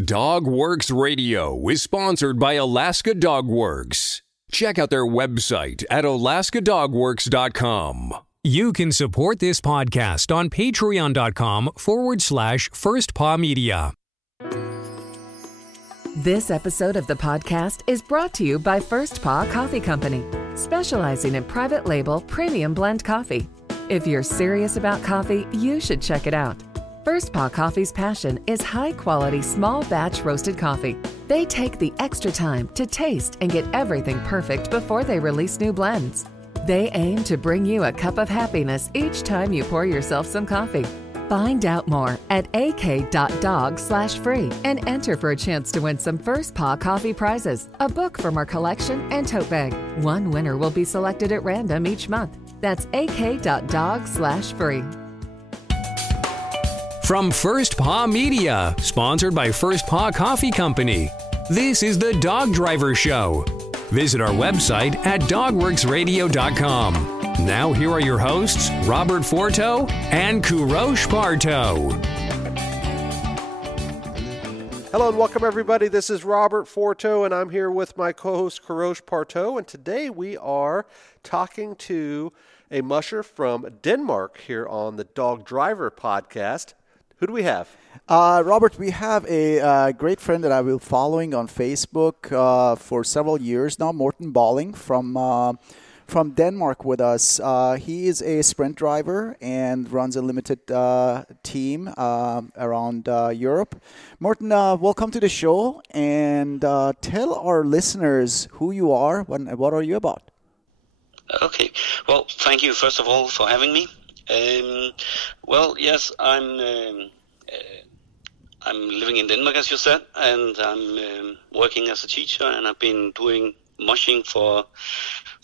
Dogworks Radio is sponsored by Alaska Dogworks. Check out their website at alaskadogworks.com. You can support this podcast on patreon.com/firstpawmedia. This episode of the podcast is brought to you by First Paw Coffee Company, specializing in private label premium blend coffee. If you're serious about coffee, you should check it out. First Paw Coffee's passion is high-quality, small-batch roasted coffee. They take the extra time to taste and get everything perfect before they release new blends. They aim to bring you a cup of happiness each time you pour yourself some coffee. Find out more at ak.dog/free and enter for a chance to win some First Paw Coffee prizes, a book from our collection, and tote bag. One winner will be selected at random each month. That's ak.dog/free. From First Paw Media, sponsored by First Paw Coffee Company, this is the Dog Driver Show. Visit our website at dogworksradio.com. Now here are your hosts, Robert Forto and Kourosh Partow. Hello and welcome everybody. This is Robert Forto and I'm here with my co-host Kourosh Partow, and today we are talking to a musher from Denmark here on the Dog Driver podcast. Who do we have? Robert, we have a great friend that I've been following on Facebook for several years now, Morten Balling from Denmark with us. He is a sprint driver and runs a limited team around Europe. Morten, welcome to the show, and tell our listeners who you are, what are you about? Okay. Well, thank you, first of all, for having me. Well, yes, I'm living in Denmark, as you said, and I'm working as a teacher, and I've been doing mushing for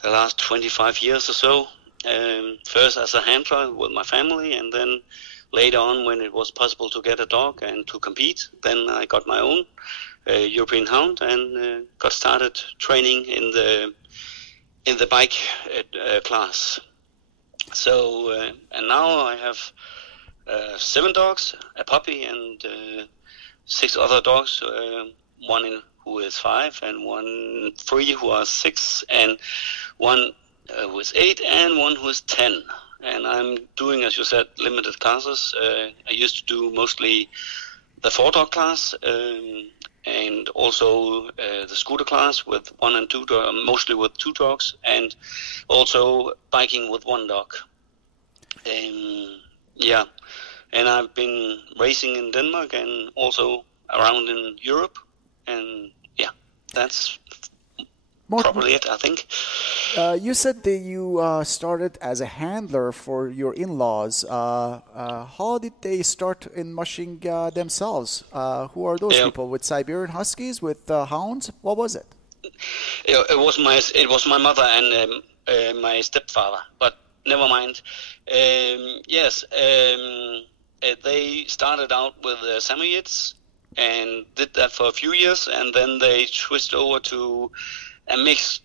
the last 25 years or so. First as a handler with my family, and then later on, when it was possible to get a dog and to compete, then I got my own European Hound and got started training in the bike class. So, and now I have 7 dogs, a puppy, and 6 other dogs, one who is 5, and 3 who are 6, and 1 who is 8, and 1 who is 10. And I'm doing, as you said, limited classes. I used to do mostly the Forto class, and also the scooter class with 1 and 2 mostly with 2 dogs, and also biking with 1 dog. Yeah, and I've been racing in Denmark and also around in Europe, and yeah, that's Morten, probably it, I think. You said that you started as a handler for your inlaws. How did they start in mushing themselves? Who are those people? With Siberian Huskies? With hounds? What was it? It was my mother and my stepfather, but never mind. Yes, they started out with Samoyeds and did that for a few years, and then they switched over to a mix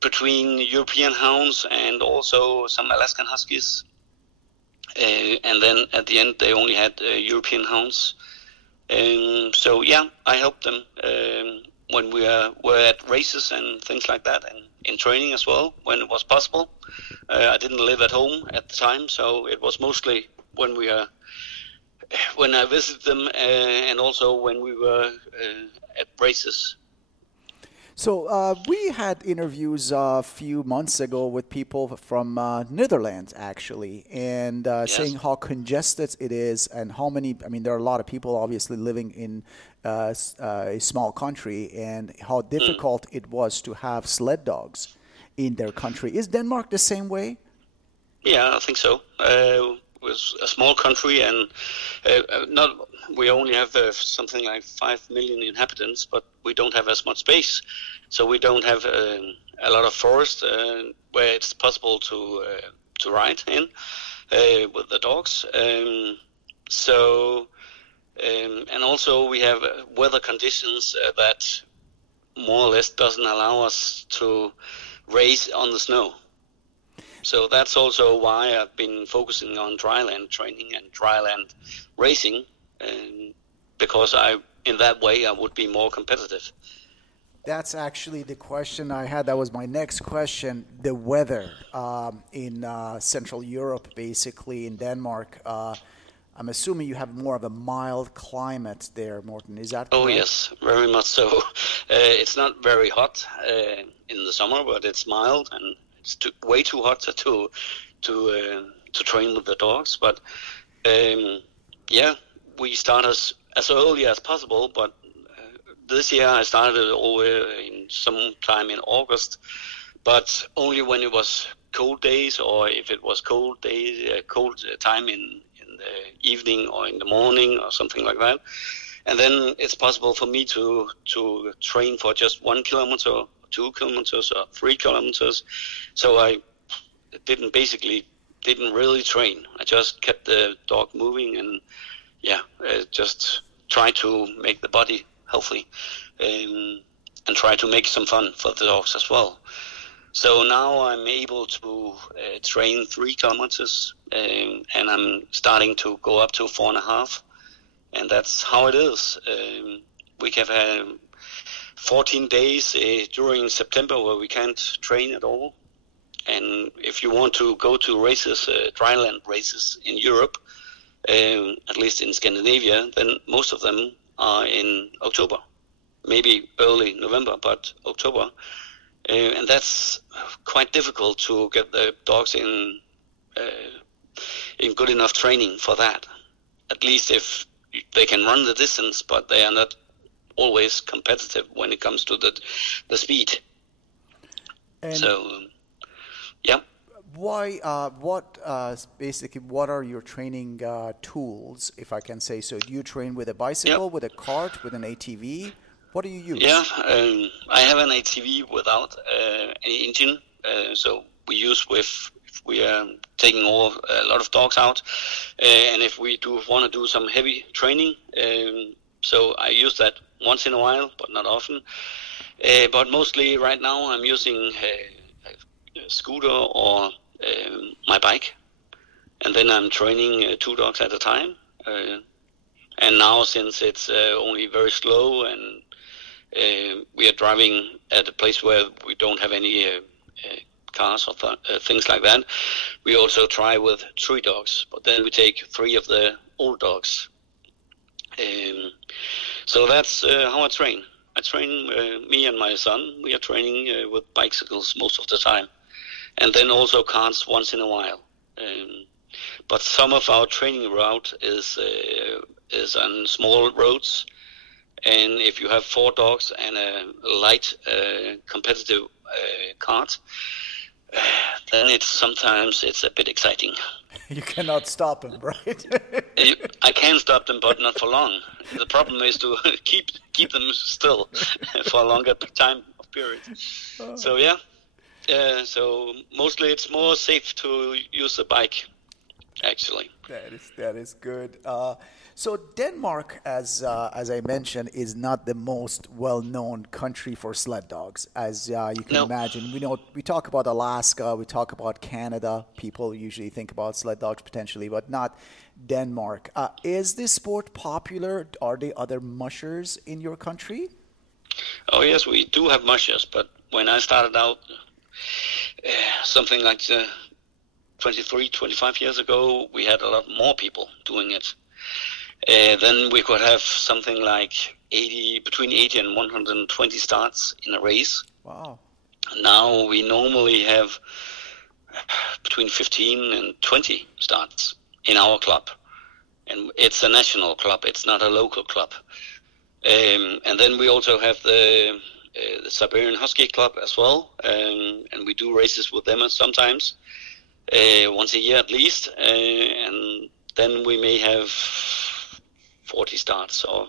between European hounds and also some Alaskan Huskies. And then at the end, they only had European hounds. So yeah, I helped them when we were at races and things like that, and in training as well when it was possible. I didn't live at home at the time, so it was mostly when I visited them, and also when we were at races. So we had interviews a few months ago with people from Netherlands, actually, and Yes. saying how congested it is and how many, I mean, there are a lot of people obviously living in a small country, and how difficult it was to have sled dogs in their country. Is Denmark the same way? Yeah, I think so. It was a small country, and we only have something like 5 million inhabitants, but we don't have as much space, so we don't have a lot of forest where it's possible to ride in with the dogs. And also we have weather conditions that more or less doesn't allow us to race on the snow. So that's also why I've been focusing on dryland training and dryland racing, because I in that way, I would be more competitive. That's actually the question I had. That was my next question. The weather in Central Europe, basically in Denmark. I'm assuming you have more of a mild climate there, Morten. Is that correct? Oh, yes, very much so. It's not very hot in the summer, but it's mild, and it's way too hot to train with the dogs. But we start as early as possible. But this year I started over in sometime in August, but only when it was cold days, or if it was cold time in the evening or in the morning or something like that. And then it's possible for me to train for just 1 kilometer, 2 kilometers, or 3 kilometers. So I didn't really train. I just kept the dog moving and just try to make the body healthy and try to make some fun for the dogs as well. So now I'm able to train 3 kilometers, and I'm starting to go up to 4.5, and that's how it is. We have had 14 days during September where we can't train at all, and if you want to go to races, dryland races in Europe, at least in Scandinavia, then most of them are in October, maybe early November, but October. And that's quite difficult to get the dogs in good enough training for that. At least if they can run the distance, but they are not always competitive when it comes to the speed. And so, yeah. Why? Basically, what are your training tools, if I can say so? Do you train with a bicycle, with a cart, with an ATV? What do you use? Yeah, I have an ATV without any engine, so we use if we are taking a lot of dogs out, and if we want to do some heavy training, so I use that once in a while, but not often. But mostly right now I'm using a scooter or my bike, and then I'm training 2 dogs at a time. And now, since it's only very slow and we are driving at a place where we don't have any cars or things like that, we also try with 3 dogs, but then we take 3 of the old dogs. So that's how I train. I train me and my son. We are training with bicycles most of the time, and then also carts once in a while. But some of our training route is on small roads. And if you have 4 dogs and a light competitive cart, then sometimes it's a bit exciting. You cannot stop them, right? I can stop them, but not for long. The problem is to keep them still for a longer time of period. So so mostly it's more safe to use the bike, actually. That is good. So Denmark, as I mentioned, is not the most well-known country for sled dogs, as you can imagine. We talk about Alaska, we talk about Canada. People usually think about sled dogs potentially, but not Denmark. Is this sport popular? Are there other mushers in your country? Oh yes, we do have mushers, but when I started out, something like 23, 25 years ago, we had a lot more people doing it. Then we could have something like between 80 and 120 starts in a race. Wow. Now we normally have between 15 and 20 starts in our club. And it's a national club, it's not a local club. And then we also have the Siberian Husky Club as well. And we do races with them sometimes, once a year at least. And then we may have 40 starts, or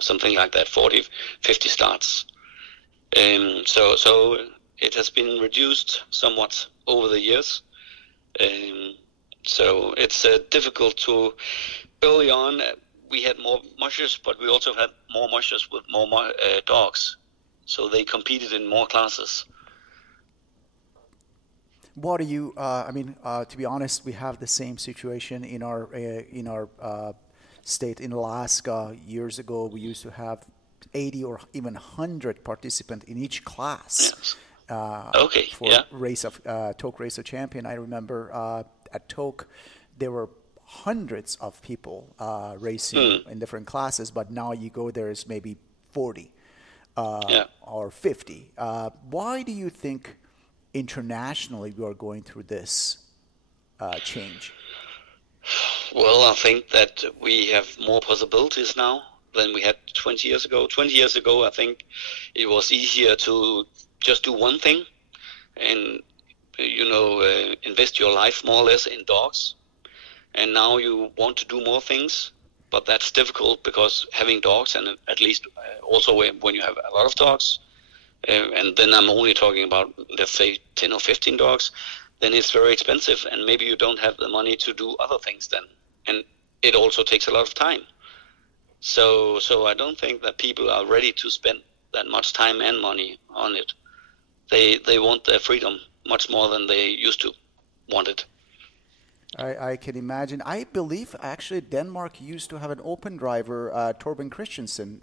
something like that, 40, 50 starts. So it has been reduced somewhat over the years. So it's difficult to. Early on, we had more mushers, but we also had more mushers with more dogs. So they competed in more classes. What do you? To be honest, we have the same situation in our state in Alaska years ago, we used to have 80 or even 100 participants in each class. Yes. For race of Tok Race of Champion. I remember at Tok there were hundreds of people racing in different classes, but now you go there is maybe 40 or 50. Why do you think internationally we are going through this change? Well, I think that we have more possibilities now than we had 20 years ago. 20 years ago, I think it was easier to just do one thing and, invest your life more or less in dogs. And now you want to do more things, but that's difficult because having dogs, and at least also when you have a lot of dogs, and then I'm only talking about, let's say, 10 or 15 dogs, then it's very expensive, and maybe you don't have the money to do other things then. And it also takes a lot of time. So I don't think that people are ready to spend that much time and money on it. They want their freedom much more than they used to want it. I can imagine. I believe actually Denmark used to have an open driver, Torben Christensen.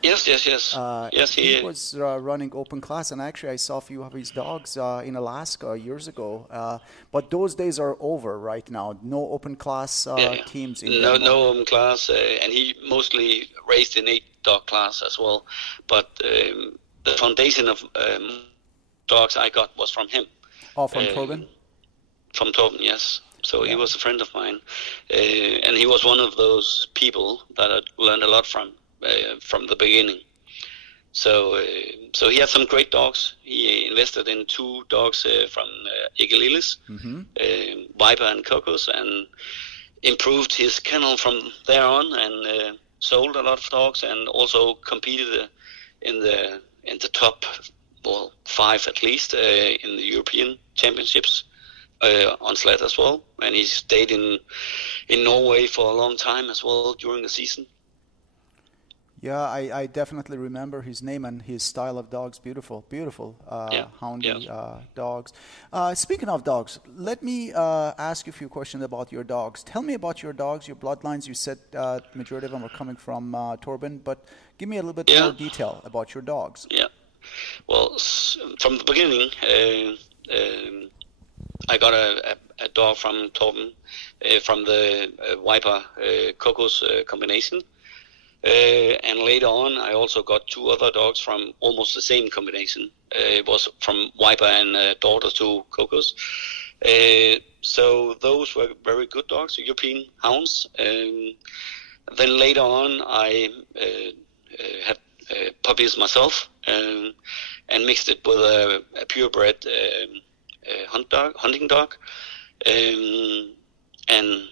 Yes. Yes, he was running open class, and actually I saw a few of his dogs in Alaska years ago. But those days are over right now. No open class teams in Denmark. No open class, and he mostly raced in 8-dog class as well. But the foundation of dogs I got was from him. Oh, from Torben? From Torben, yes. So he was a friend of mine, and he was one of those people that I learned a lot from the beginning. So he had some great dogs. He invested in 2 dogs from Igelilis, Viper and Kourosh, and improved his kennel from there on, and sold a lot of dogs, and also competed in the top 5 at least in the European Championships. On sled as well, and he stayed in Norway for a long time as well during the season. Yeah, I definitely remember his name and his style of dogs. Beautiful, houndy dogs. Speaking of dogs, let me ask you a few questions about your dogs. Tell me about your dogs, your bloodlines. You said the majority of them are coming from Torben, but give me a little bit more detail about your dogs. Yeah, well, from the beginning, I got a dog from Torben, from the Viper Kourosh combination. And later on, I also got 2 other dogs from almost the same combination. It was from Viper and daughter to Kourosh. So those were very good dogs, European hounds. Then later on, I had puppies myself and mixed it with a purebred hunting dog, and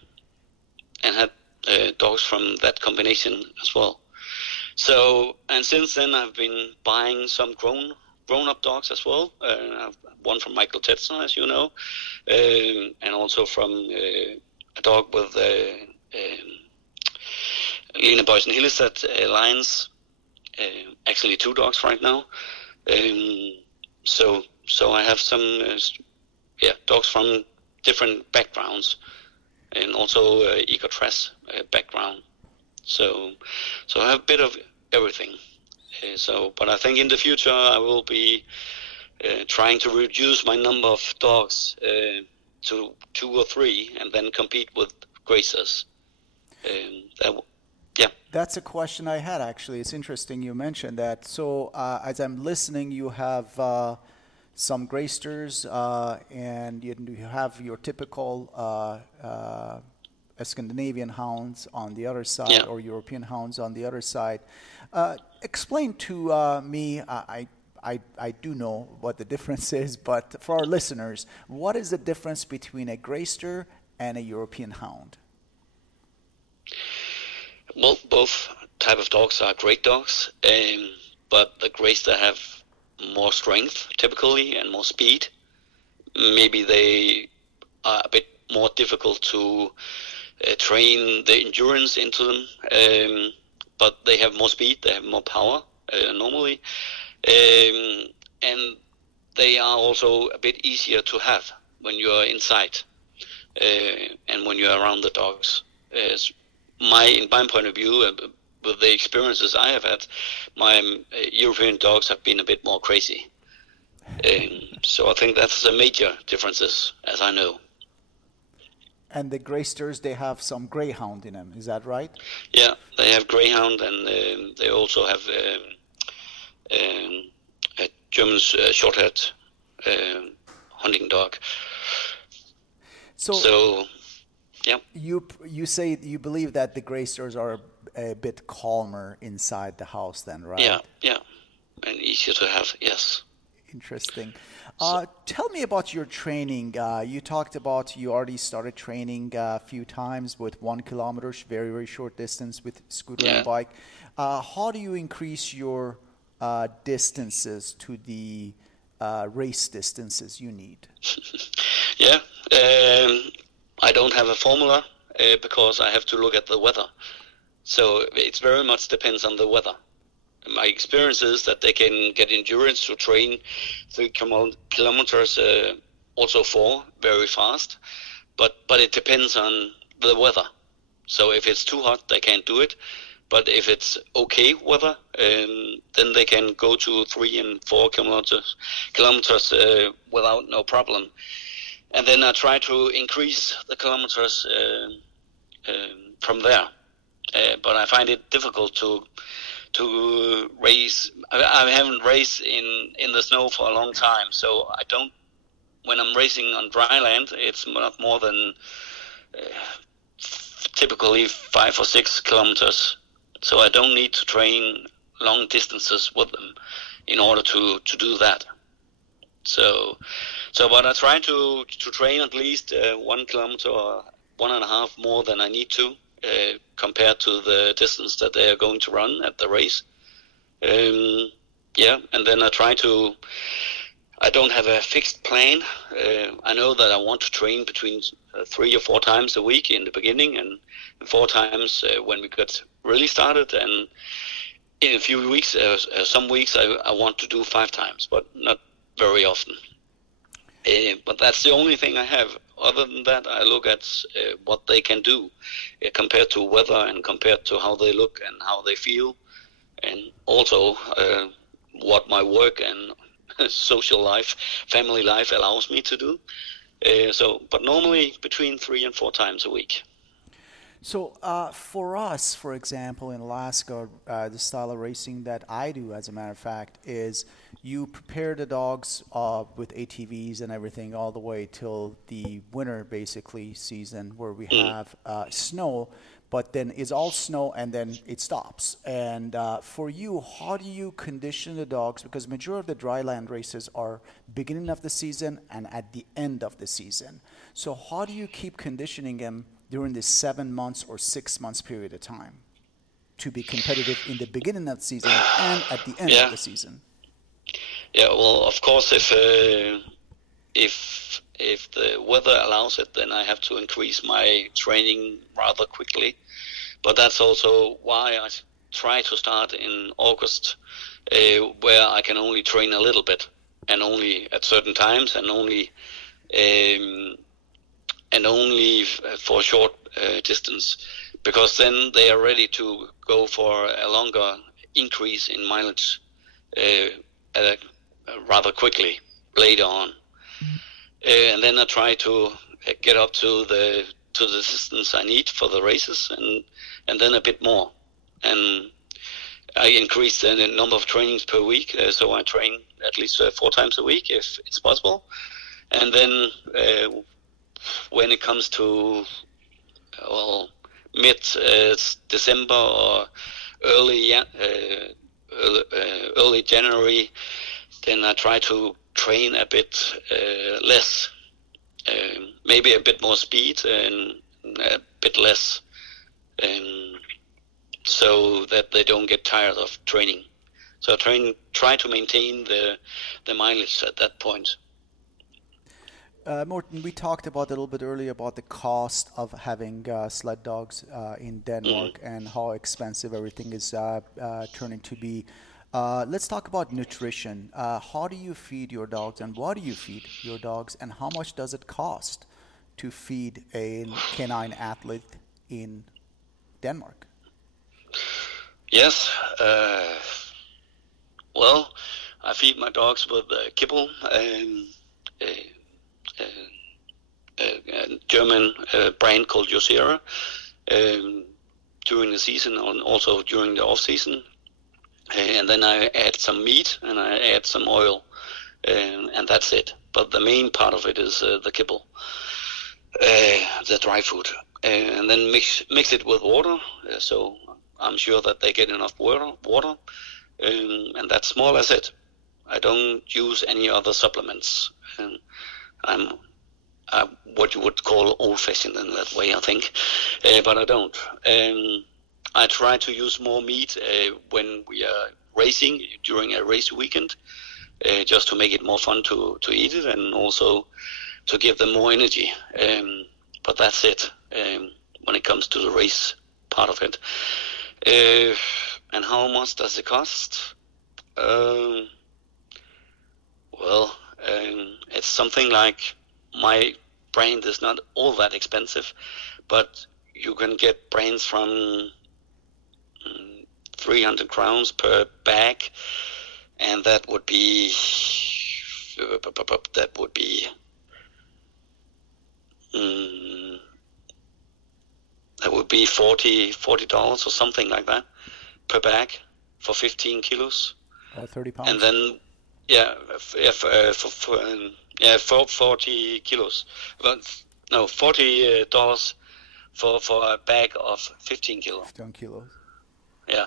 had dogs from that combination as well. So, and since then I've been buying some grown-up dogs as well. I've one from Michael Tetzner, as you know, and also from a dog with Lena Boysen Hillestad Alliance. Actually 2 dogs right now. So I have some dogs from different backgrounds, and also Ecotress background. So I have a bit of everything. But I think in the future I will be trying to reduce my number of dogs to 2 or 3, and then compete with Greysters. That's a question I had, actually. It's interesting you mentioned that. So as I'm listening, you have some Greysters, and you have your typical Scandinavian hounds on the other side, or European hounds on the other side. Explain to me, I do know what the difference is, but for our listeners, what is the difference between a Greyster and a European hound? Well, both type of dogs are great dogs, but the Greyster have more strength typically and more speed. Maybe they are a bit more difficult to train the endurance into them, but they have more speed, they have more power normally, and they are also a bit easier to have when you are inside and when you are around the dogs. in my point of view, with the experiences I have had, my European dogs have been a bit more crazy. So I think that's the major differences, as I know. And the Greysters, they have some Greyhound in them, is that right? Yeah, they have Greyhound, and they also have a German short-haired hunting dog. So yeah. You say you believe that the Greysters are a bit calmer inside the house then, right? Yeah, and easier to have, yes. Interesting. Tell me about your training. You talked about you already started training a few times with 1 kilometer, very, very short distance with scooter and bike. How do you increase your distances to the race distances you need? Yeah, I don't have a formula because I have to look at the weather. So it very much depends on the weather. My experience is that they can get endurance to train 3 kilometers, also 4, very fast. But it depends on the weather. So if it's too hot, they can't do it. But if it's okay weather, then they can go to 3 and 4 kilometers without no problem. And then I try to increase the kilometers from there. But I find it difficult to race. I haven't raced in the snow for a long time, so I don't. When I'm racing on dry land, it's not more than typically 5 or 6 kilometers. So I don't need to train long distances with them in order to do that. So but I try to train at least 1 kilometer or 1.5 more than I need to. Compared to the distance that they are going to run at the race. And then I don't have a fixed plan. I know that I want to train between 3 or 4 times a week in the beginning, and 4 times when we get really started, and in a few weeks, some weeks I want to do 5 times, but not very often. But that's the only thing I have. Other than that, I look at what they can do compared to weather and compared to how they look and how they feel, and also what my work and social life, family life allows me to do. But normally between 3 and 4 times a week. So for us, for example, in Alaska, the style of racing that I do, as a matter of fact, is you prepare the dogs with ATVs and everything all the way till the winter, basically, season where we have snow, but then it's all snow and then it stops. And for you, how do you condition the dogs? Because majority of the dry land races are beginning of the season and at the end of the season. So how do you keep conditioning them during this 7 months or 6 months period of time to be competitive in the beginning of the season and at the end of the season? Yeah, well, of course, if the weather allows it, then I have to increase my training rather quickly. But that's also why I try to start in August, where I can only train a little bit and only at certain times and only for a short distance, because then they are ready to go for a longer increase in mileage rather quickly later on. And then I try to get up to the distance I need for the races, and then a bit more. And I increase the number of trainings per week, so I train at least 4 times a week if it's possible. And then when it comes to mid-December or early January, then I try to train a bit less, maybe a bit more speed and a bit less, so that they don't get tired of training. So I try to maintain the mileage at that point. Morten, we talked about a little bit earlier about the cost of having sled dogs in Denmark and how expensive everything is turning to be. Let's talk about nutrition. How do you feed your dogs, and what do you feed your dogs, and how much does it cost to feed a canine athlete in Denmark? Yes. Well, I feed my dogs with kibble, a German brand called Yosera, during the season and also during the off season. And then I add some meat and I add some oil, and that's it. But the main part of it is the kibble, the dry food, and then mix it with water. So I'm sure that they get enough water, and that's more or less it. I don't use any other supplements. I'm what you would call old-fashioned in that way, I think, but I don't. I try to use more meat when we are racing during a race weekend, just to make it more fun to eat it, and also to give them more energy. But that's it when it comes to the race part of it. And how much does it cost? Well, it's something like, my brand is not all that expensive, but you can get brands from 300 crowns per bag, and that would be $40 or something like that per bag for 15 kilos. 30 pounds. And then for 40 kilos. No, $40 for a bag of 15 kilos. 15 kilos. Yeah.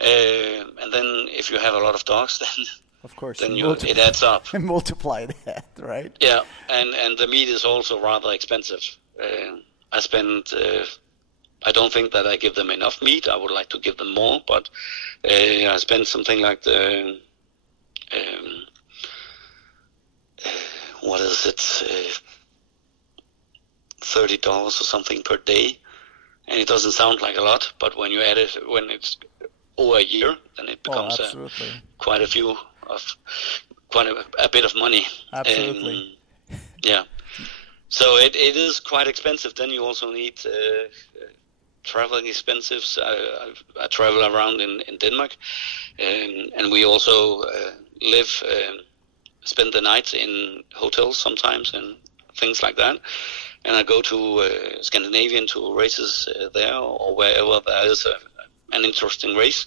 And then if you have a lot of dogs, then of course, then it adds up. And multiply that, right? Yeah, and the meat is also rather expensive. I spend. I don't think that I give them enough meat. I would like to give them more, but I spend something like what is it? $30 or something per day, and it doesn't sound like a lot, but when you add it, when it's over a year, then it becomes quite a bit of money. Absolutely. Yeah. So it is quite expensive. Then you also need traveling expenses. I travel around in Denmark, and we also spend the night in hotels sometimes and things like that. And I go to Scandinavian to races there, or wherever there is an interesting race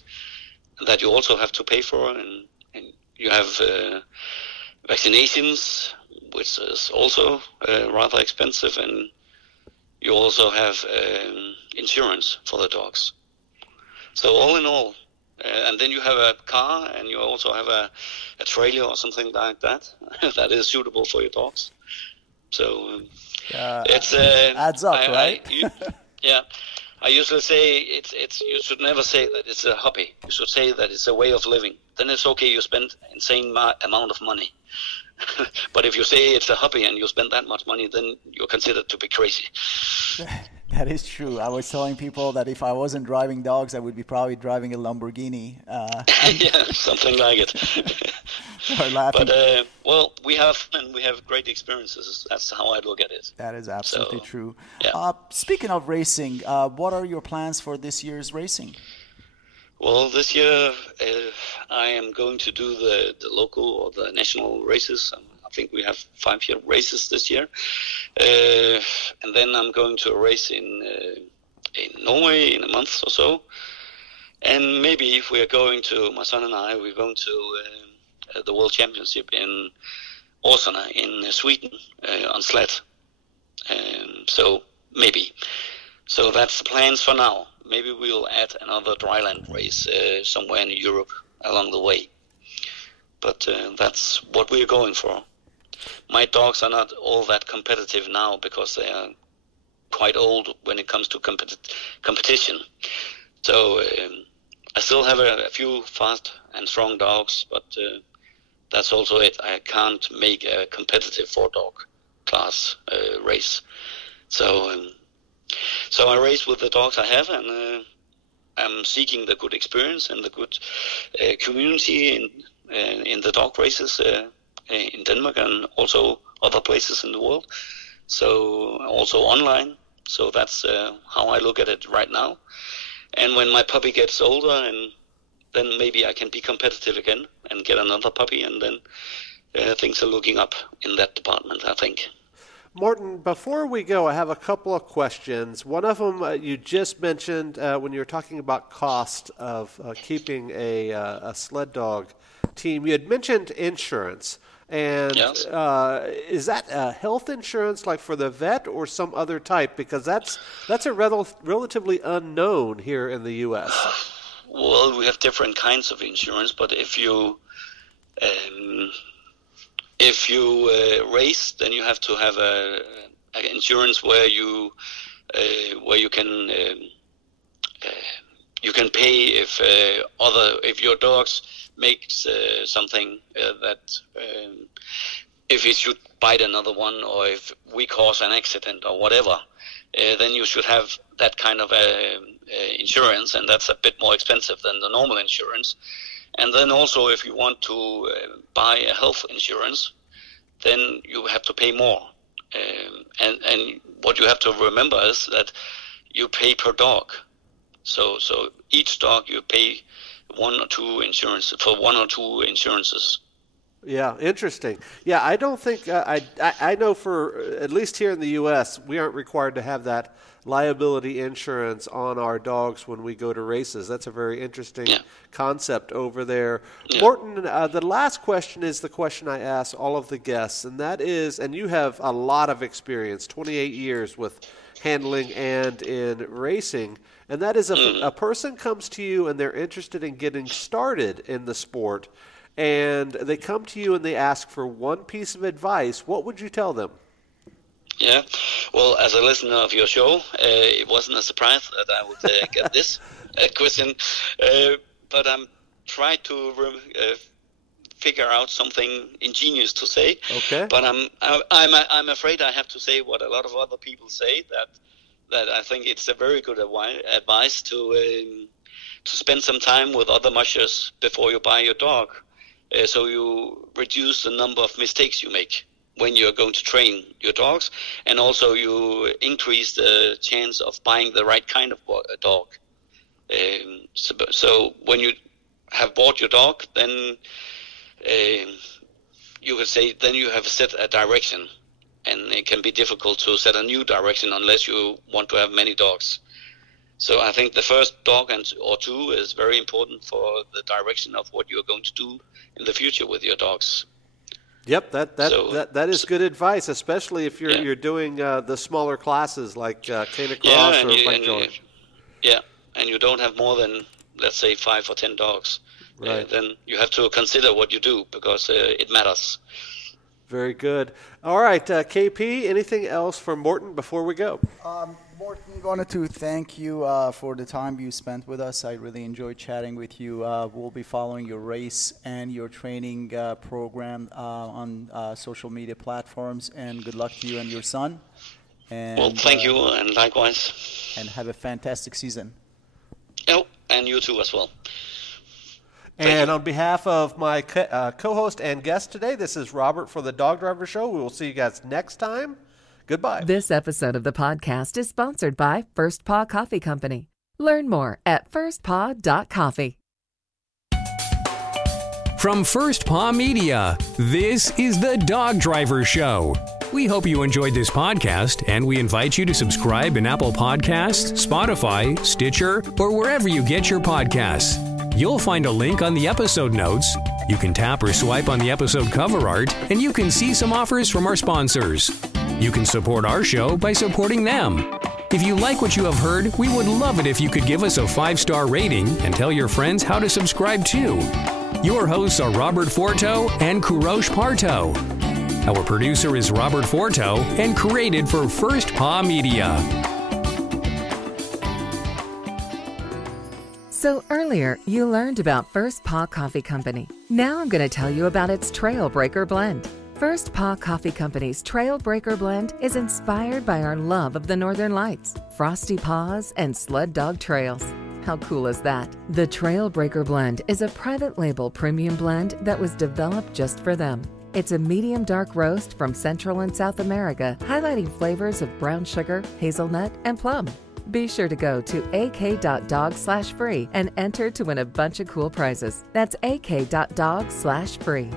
that you also have to pay for, and you have vaccinations, which is also rather expensive, and you also have insurance for the dogs. So all in all, and then you have a car, and you also have a trailer or something like that that is suitable for your dogs. So it's adds up, right? I usually say it's you should never say that it's a hobby. You should say that it's a way of living. Then it's okay. You spend insane amount of money. But if you say it's a hobby and you spend that much money, then you're considered to be crazy. That is true. I was telling people that if I wasn't driving dogs, I would be probably driving a Lamborghini. Yeah, something like it. Laughing. But well, we have great experiences. That's how I look at it. That is absolutely true. Yeah. Speaking of racing, what are your plans for this year's racing? Well, this year I am going to do the local or the national races. I think we have 5 races this year, and then I'm going to a race in Norway in a month or so. And maybe if we are going to, my son and I, we're going to the World Championship in Åsarna in Sweden on sled. So maybe. So that's the plans for now. Maybe we'll add another dryland race somewhere in Europe along the way. But that's what we're going for. My dogs are not all that competitive now because they are quite old when it comes to competition. So I still have a few fast and strong dogs, but that's also it. I can't make a competitive 4-dog class race. So I race with the dogs I have, and I'm seeking the good experience and the good community in the dog races in Denmark and also other places in the world. So also online, So that's how I look at it right now. And when my puppy gets older, and then maybe I can be competitive again and get another puppy, and then things are looking up in that department, I think. Morten, before we go, I have a couple of questions. One of them you just mentioned when you were talking about cost of keeping a sled dog team. You had mentioned insurance. And yes. Is that health insurance like for the vet or some other type? Because that's a relatively unknown here in the U.S. Well, we have different kinds of insurance, but if you race, then you have to have a insurance where you can pay if your dogs makes something that if it should bite another one, or if we cause an accident or whatever, then you should have that kind of insurance, and that's a bit more expensive than the normal insurance. And then also, if you want to buy a health insurance, then you have to pay more. And what you have to remember is that you pay per dog. So each dog you pay one or two insurances. Yeah, interesting. Yeah, I don't think I know for at least here in the U.S. we aren't required to have that liability insurance on our dogs when we go to races. That's a very interesting concept over there. Yeah. Morten, the last question is the question I ask all of the guests, and that is, and you have a lot of experience, 28 years with handling and in racing, and that is if a person comes to you and they're interested in getting started in the sport, and they come to you and they ask for one piece of advice, what would you tell them? Yeah, well, as a listener of your show, it wasn't a surprise that I would get this question, but I'm trying to figure out something ingenious to say. Okay. But I'm afraid I have to say what a lot of other people say, that I think it's a very good advice to spend some time with other mushers before you buy your dog, so you reduce the number of mistakes you make when you're going to train your dogs, and also you increase the chance of buying the right kind of dog. So when you have bought your dog, then you could say then you have set a direction, and it can be difficult to set a new direction unless you want to have many dogs. So I think the first dog or two is very important for the direction of what you're going to do in the future with your dogs. Yep, that is good advice, especially if you're doing the smaller classes like Kourosh or Bike George. Yeah, and you don't have more than, let's say, 5 or 10 dogs. Right. Then you have to consider what you do, because it matters. Very good. All right, KP, anything else for Morten before we go? Morten, wanted to thank you for the time you spent with us. I really enjoyed chatting with you. We'll be following your race and your training program on social media platforms, and good luck to you and your son. And, well, thank you, and likewise. And have a fantastic season. Oh, and you too as well. And on behalf of my co-host and guest today, this is Robert for the Dog Driver Show. We will see you guys next time. Goodbye. This episode of the podcast is sponsored by First Paw Coffee Company. Learn more at firstpaw.coffee. From First Paw Media, this is the Dog Driver Show. We hope you enjoyed this podcast, and we invite you to subscribe in Apple Podcasts, Spotify, Stitcher, or wherever you get your podcasts. You'll find a link on the episode notes. You can tap or swipe on the episode cover art, and you can see some offers from our sponsors. You can support our show by supporting them. If you like what you have heard, we would love it if you could give us a 5-star rating and tell your friends how to subscribe too. Your hosts are Robert Forto and Kourosh Partow. Our producer is Robert Forto and created for First Paw Media. So earlier, you learned about First Paw Coffee Company. Now I'm going to tell you about its Trailbreaker Blend. First Paw Coffee Company's Trailbreaker Blend is inspired by our love of the Northern Lights, frosty paws, and sled dog trails. How cool is that? The Trailbreaker Blend is a private label premium blend that was developed just for them. It's a medium dark roast from Central and South America, highlighting flavors of brown sugar, hazelnut, and plum. Be sure to go to ak.dog/free and enter to win a bunch of cool prizes. That's ak.dog/free.